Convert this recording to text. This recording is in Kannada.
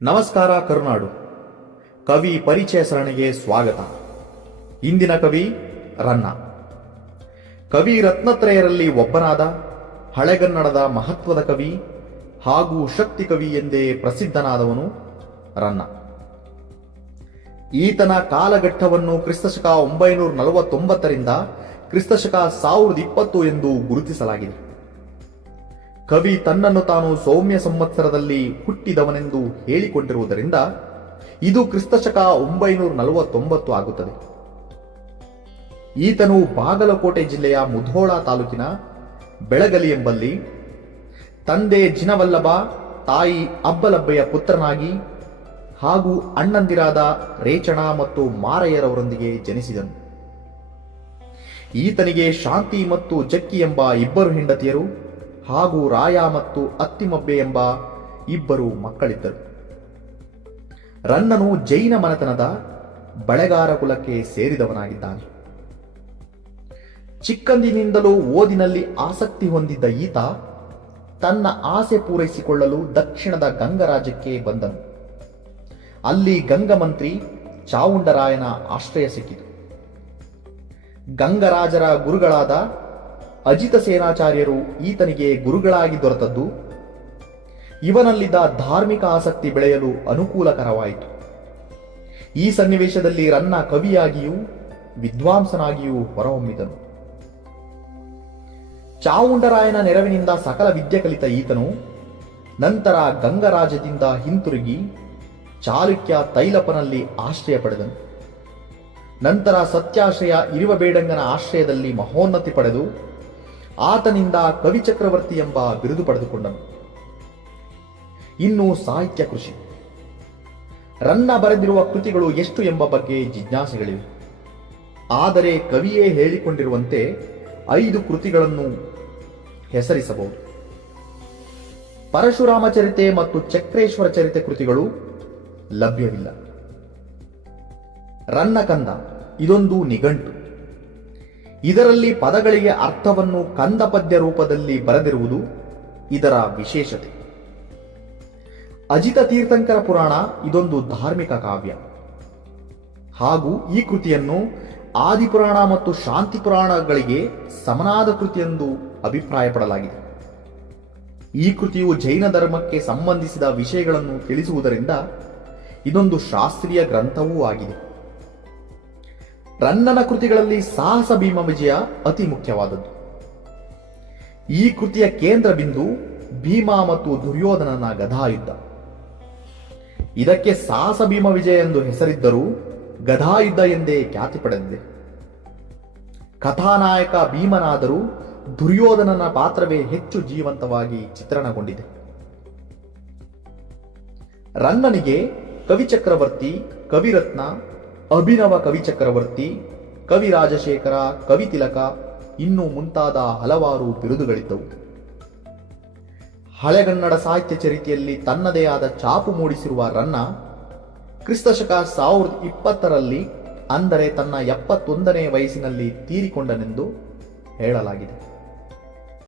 ನಮಸ್ಕಾರ ಕರುನಾಡು ಕವಿ ಪರಿಚಯ ಸರಣಿಗೆ ಸ್ವಾಗತ. ಇಂದಿನ ಕವಿ ರನ್ನ. ಕವಿ ರತ್ನತ್ರಯರಲ್ಲಿ ಒಬ್ಬನಾದ ಹಳೆಗನ್ನಡದ ಮಹತ್ವದ ಕವಿ ಹಾಗೂ ಶಕ್ತಿ ಕವಿ ಎಂದೇ ಪ್ರಸಿದ್ಧನಾದವನು ರನ್ನ. ಈತನ ಕಾಲಘಟ್ಟವನ್ನು ಕ್ರಿಸ್ತಶಕ 949ರಿಂದ ಕ್ರಿಸ್ತಶಕ 1020 ಎಂದು ಗುರುತಿಸಲಾಗಿದೆ. ಕವಿ ತನ್ನನ್ನು ತಾನು ಸೌಮ್ಯ ಸಂವತ್ಸರದಲ್ಲಿ ಹುಟ್ಟಿದವನೆಂದು ಹೇಳಿಕೊಂಡಿರುವುದರಿಂದ ಇದು ಕ್ರಿಸ್ತಶಕ 949 ಆಗುತ್ತದೆ. ಈತನು ಬಾಗಲಕೋಟೆ ಜಿಲ್ಲೆಯ ಮುಧೋಳ ತಾಲೂಕಿನ ಬೆಳಗಲಿ ಎಂಬಲ್ಲಿ ತಂದೆ ಜಿನವಲ್ಲಭ, ತಾಯಿ ಅಬ್ಬಲಬ್ಬೆಯ ಪುತ್ರನಾಗಿ ಹಾಗೂ ಅಣ್ಣಂದಿರಾದ ರೇಚಣ ಮತ್ತು ಮಾರಯ್ಯರವರೊಂದಿಗೆ ಜನಿಸಿದನು. ಈತನಿಗೆ ಶಾಂತಿ ಮತ್ತು ಜಕ್ಕಿ ಎಂಬ ಇಬ್ಬರು ಹೆಂಡತಿಯರು ಹಾಗೂ ರಾಯ ಮತ್ತು ಅತ್ತಿಮಬ್ಬೆ ಎಂಬ ಇಬ್ಬರು ಮಕ್ಕಳಿದ್ದರು. ರನ್ನನು ಜೈನ ಮನೆತನದ ಬಳೆಗಾರ ಕುಲಕ್ಕೆ ಸೇರಿದವನಾಗಿದ್ದಾನೆ. ಚಿಕ್ಕಂದಿನಿಂದಲೂ ಓದಿನಲ್ಲಿ ಆಸಕ್ತಿ ಹೊಂದಿದ್ದ ಈತ ತನ್ನ ಆಸೆ ಪೂರೈಸಿಕೊಳ್ಳಲು ದಕ್ಷಿಣದ ಗಂಗರಾಜ್ಯಕ್ಕೆ ಬಂದನು. ಅಲ್ಲಿ ಗಂಗಮಂತ್ರಿ ಚಾವುಂಡರಾಯನ ಆಶ್ರಯ ಸಿಕ್ಕಿತು. ಗಂಗರಾಜರ ಗುರುಗಳಾದ ಅಜಿತ ಸೇನಾಚಾರ್ಯರು ಈತನಿಗೆ ಗುರುಗಳಾಗಿ ದೊರೆತದ್ದು ಇವನಲ್ಲಿದ್ದ ಧಾರ್ಮಿಕ ಆಸಕ್ತಿ ಬೆಳೆಯಲು ಅನುಕೂಲಕರವಾಯಿತು. ಈ ಸನ್ನಿವೇಶದಲ್ಲಿ ರನ್ನ ಕವಿಯಾಗಿಯೂ ವಿದ್ವಾಂಸನಾಗಿಯೂ ಹೊರಹೊಮ್ಮಿದನು. ಚಾವುಂಡರಾಯನ ನೆರವಿನಿಂದ ಸಕಲ ವಿದ್ಯೆ ಕಲಿತ ಈತನು ನಂತರ ಗಂಗರಾಜ್ಯದಿಂದ ಹಿಂತಿರುಗಿ ಚಾಲುಕ್ಯ ತೈಲಪನಲ್ಲಿ ಆಶ್ರಯ ಪಡೆದನು. ನಂತರ ಸತ್ಯಾಶ್ರಯ ಇರುವಬೇಡಂಗನ ಆಶ್ರಯದಲ್ಲಿ ಮಹೋನ್ನತಿ ಪಡೆದು ಆತನಿಂದ ಕವಿಚಕ್ರವರ್ತಿ ಎಂಬ ಬಿರುದು ಪಡೆದುಕೊಂಡನು. ಇನ್ನು ಸಾಹಿತ್ಯ ಕೃಷಿ. ರನ್ನ ಬರೆದಿರುವ ಕೃತಿಗಳು ಎಷ್ಟು ಎಂಬ ಬಗ್ಗೆ ಜಿಜ್ಞಾಸೆಗಳಿವೆ. ಆದರೆ ಕವಿಯೇ ಹೇಳಿಕೊಂಡಿರುವಂತೆ 5 ಕೃತಿಗಳನ್ನು ಹೆಸರಿಸಬಹುದು. ಪರಶುರಾಮ ಚರಿತೆ ಮತ್ತು ಚಕ್ರೇಶ್ವರ ಚರಿತೆ ಕೃತಿಗಳು ಲಭ್ಯವಿಲ್ಲ. ರನ್ನ ಕಂದ ಇದೊಂದು ನಿಘಂಟು. ಇದರಲ್ಲಿ ಪದಗಳಿಗೆ ಅರ್ಥವನ್ನು ಕಂದ ಪದ್ಯ ರೂಪದಲ್ಲಿ ಬರೆದಿರುವುದು ಇದರ ವಿಶೇಷತೆ. ಅಜಿತ ತೀರ್ಥಂಕರ ಪುರಾಣ ಇದೊಂದು ಧಾರ್ಮಿಕ ಕಾವ್ಯ ಹಾಗೂ ಈ ಕೃತಿಯನ್ನು ಆದಿಪುರಾಣ ಮತ್ತು ಶಾಂತಿ ಪುರಾಣಗಳಿಗೆ ಸಮನಾದ ಕೃತಿಯೆಂದು ಅಭಿಪ್ರಾಯಪಡಲಾಗಿದೆ. ಈ ಕೃತಿಯು ಜೈನ ಧರ್ಮಕ್ಕೆ ಸಂಬಂಧಿಸಿದ ವಿಷಯಗಳನ್ನು ತಿಳಿಸುವುದರಿಂದ ಇದೊಂದು ಶಾಸ್ತ್ರೀಯ ಗ್ರಂಥವೂ ಆಗಿದೆ. ರನ್ನನ ಕೃತಿಗಳಲ್ಲಿ ಸಾಹಸ ಭೀಮ ವಿಜಯ ಅತಿ ಮುಖ್ಯವಾದದ್ದು. ಈ ಕೃತಿಯ ಕೇಂದ್ರ ಬಿಂದು ಭೀಮ ಮತ್ತು ದುರ್ಯೋಧನನ ಗದಾಯುದ್ಧ. ಇದಕ್ಕೆ ಸಾಹಸ ಭೀಮ ವಿಜಯ ಎಂದು ಹೆಸರಿದ್ದರೂ ಗದಾಯುದ್ಧ ಎಂದೇ ಖ್ಯಾತಿ ಪಡೆದಿದೆ. ಕಥಾನಾಯಕ ಭೀಮನಾದರೂ ದುರ್ಯೋಧನನ ಪಾತ್ರವೇ ಹೆಚ್ಚು ಜೀವಂತವಾಗಿ ಚಿತ್ರಣಗೊಂಡಿದೆ. ರನ್ನನಿಗೆ ಕವಿಚಕ್ರವರ್ತಿ, ಕವಿರತ್ನ, ಅಭಿನವ ಕವಿಚಕ್ರವರ್ತಿ, ಕವಿ ರಾಜಶೇಖರ, ಕವಿತಿಲಕ ಇನ್ನೂ ಮುಂತಾದ ಹಲವಾರು ಬಿರುದುಗಳಿದ್ದವು. ಹಳೆಗನ್ನಡ ಸಾಹಿತ್ಯ ಚರಿತೆಯಲ್ಲಿ ತನ್ನದೇ ಆದ ಛಾಪು ಮೂಡಿಸಿರುವ ರನ್ನ ಕ್ರಿಸ್ತಶಕ 1020ರಲ್ಲಿ ಅಂದರೆ ತನ್ನ 71ನೇ ವಯಸ್ಸಿನಲ್ಲಿ ತೀರಿಕೊಂಡನೆಂದು ಹೇಳಲಾಗಿದೆ.